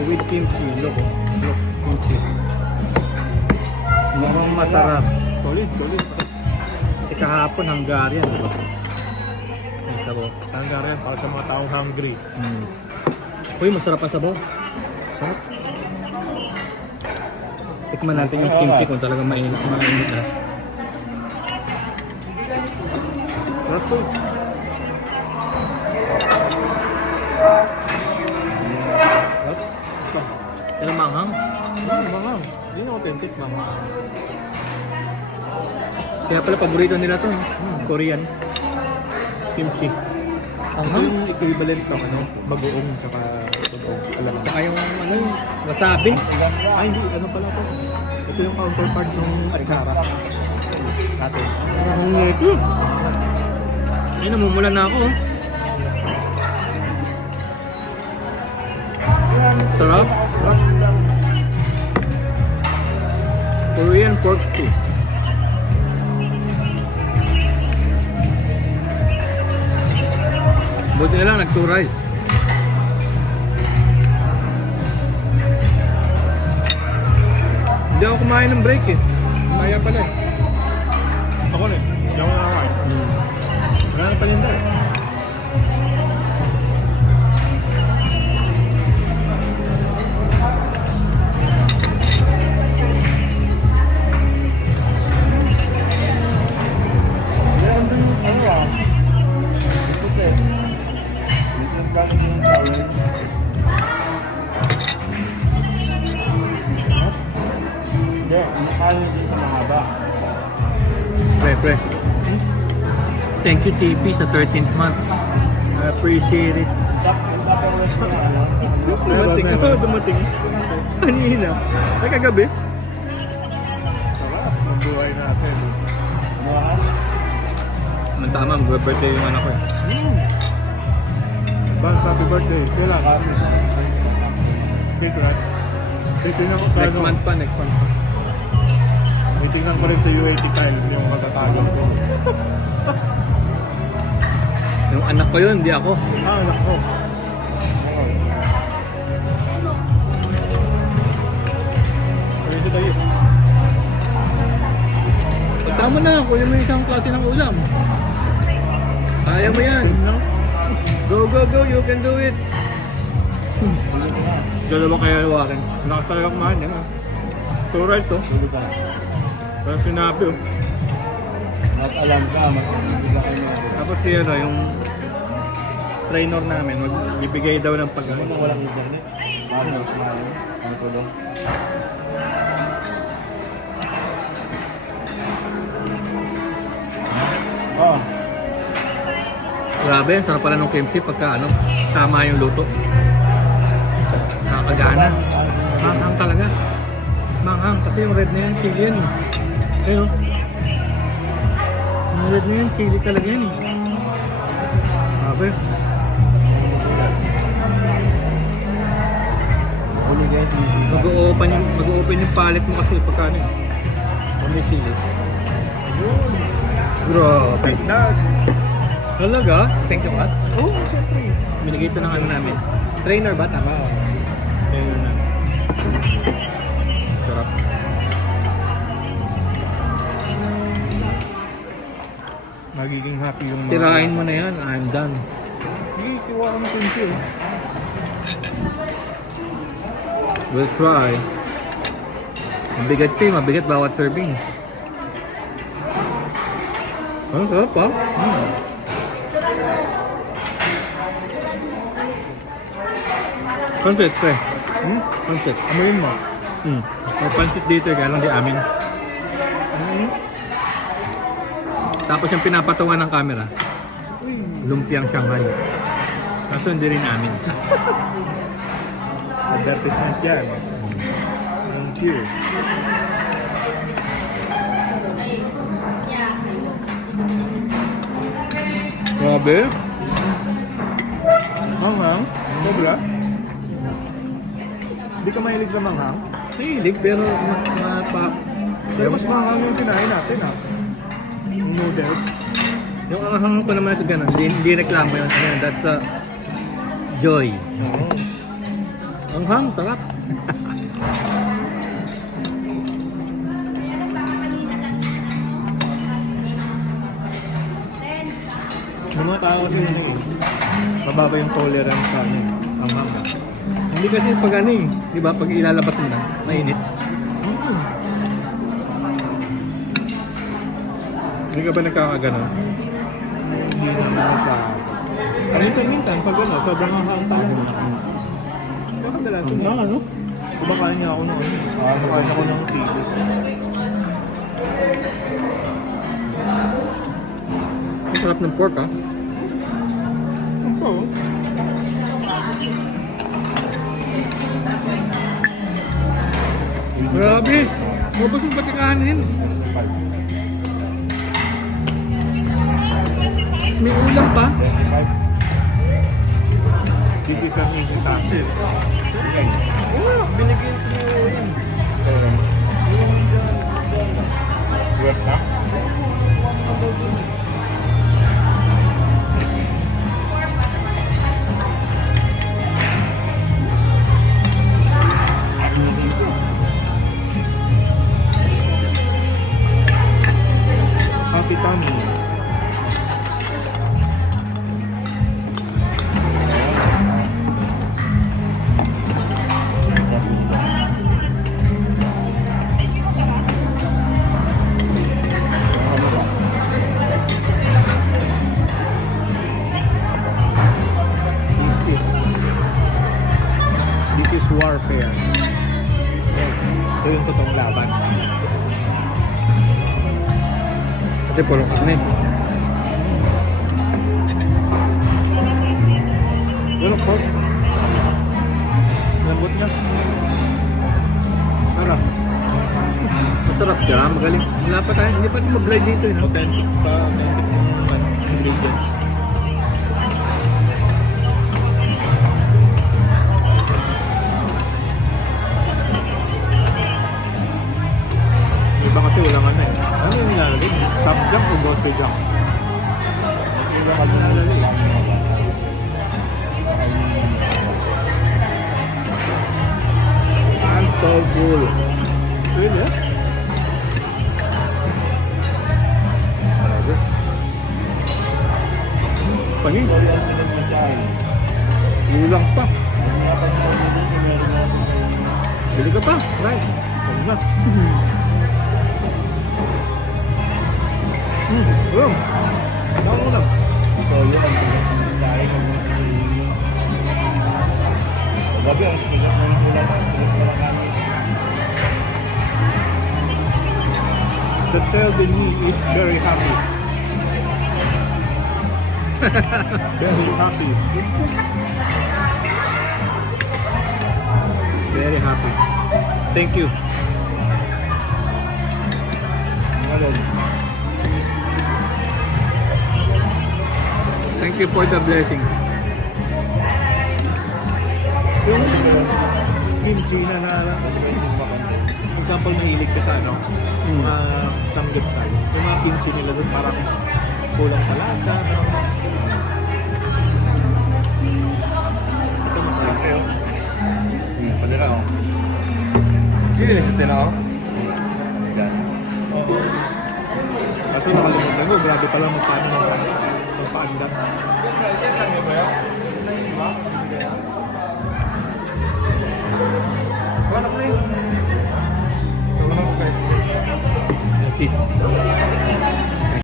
with kimchi. Look, look, kimchi. Mukhang masarap. Solid, solid. Kasi kahapon Hungarian, di ba? Ang sabaw. Hungarian para sa mga taong hungry. Uy, masarap ang sabaw. Sarap. Tikman natin yung kimchi kung talagang mainit na. Sarap to. Pero manghang. Manghang. Yun yung authentic manghang. Kaya pala paborito nila to. Korean. Kimchi. Ang yung equivalent ng ano, bagoong tsaka tubog. Alam mo. Saka yung ano yung wasabi. Ay, hindi. Ano pala to? Ito yung counterpart ng atsara. Natin. Ang ito. Ay, namumula na ako. Sarap. Korean pork stew. Buti na lang, nag-2 rice. Hindi ako kumain ng break eh. Kumaya pala eh. Ako rin. Hindi ako nakakain. Wala na palinda eh. Pre. Thank you TP sa 13th month. I appreciate it. Dumating. Dumating. Kanina. Ay kagabi. Sarap ng buhay natin. Ang tama, mag-birthday yung anak ko eh. Bang, happy birthday. Kailan? Dito na. Titingnan ko Next month pa. Titingnan ko rin sa U85 yung matatagong ko. Yung anak ko yun, hindi ako. Anak ko. Pwede tayo. Tama na, kuya mo isang klase ng ulam. Kaya mo yan. Go, you can do it. Dalawa kaya Warren. Lakas talaga kumain yan. 2 rice to. Parang sinabi oh. At alam ka, mag-ibig ako na. Tapos yun yung trainer namin, magbibigay daw ng pagkain. Kung walang internet, paano kumain? Ano tulong? Oh. Grabe, ang sarap pala ng kimchi pagka tama yung luto. Nakakagana. Manghang talaga. Manghang kasi yung red na yan, chili yan eh. Ayun. Yung red na yan, chili talaga yan eh. Grabe. Mag-open yung palette mo kasi pagka eh. Kung may chili. Grabe. Dad. Talaga? Thank you, Kat. Oo, siyempre. Binigay ito ng namin. Trainer ba? Tama. Ayun na. Sarap. Magiging happy yung mga... Tirahin mo na yan. I'm done. Hindi, kiwa ka ng kimchi oh. We'll try. Mabigat siya. Mabigat bawat serving. Ang sarap pa. Pancit, pre. Pancit. Amoyin mo. May pancit dito, kaya lang di amin. Tapos yung pinapatungan ng camera, lumpiang Shanghai. Kaso hindi rin amin. Advertisement yan. Thank you. Grabe. Manghang? Sobra? Hindi ka mahilig sa manghang? Hilig, pero Pero mas manghang yung kinain natin ah. Yung noodles. yung anghang ko naman sa ganun, hindi reklamo yun. Ayan, that's a joy. Oo. Ang ham, sarap. Yung mga tao kasi yun eh. Mababa yung tolerance sa ano, ang hanga. Hindi kasi pag ano eh, di ba? Pag ilalabas mo na, mainit. Hindi ka ba nagkakaganon? Hindi naman sa... Minsan, pag ano, sobrang hanghang talaga. Kaya kadalasan na, ano? Kumakain niya ako ng ano. Kumakain ako ng silis. Ang sarap ng pork ah. Ako. Grabe! Mabos yung pati kanin. May ulam pa. This is an easy task. Binigyan ko yun. Work na? Happy tummy. This is warfare. Ito yung totoong laban. Kasi pulong kanin. Walang pork. Lambot niya. Tara. Masarap siya, magaling. Wala pa tayo, hindi pa siya mag-blind dito eh. No? Authentic pa. Authentic yung ingredients. Iba kasi walang ano eh. Ano yung nilalagay? Subjunk o gochujang? Iba ka nilalagay. I'm so full. Really? Pangin. Ulang pa. Bili ka pa. Right. Ano na? Ulam. Ang ulam. Ito yun ang pinagkain ng gabi ang pinagkain. The child in me is very happy. Very happy. Very happy. Thank you. Thank you for the blessing. Yung kimchi na example, mahilig ka sa ano, mga samgyeopsal. Yung mga kimchi nila doon parang kulang sa lasa. Ito masarap kayo. Pwede na ako. Sige. Pwede na ako. Oo. Kasi nakalimutan ko, grabe pala magpaano magpaanda. That's it.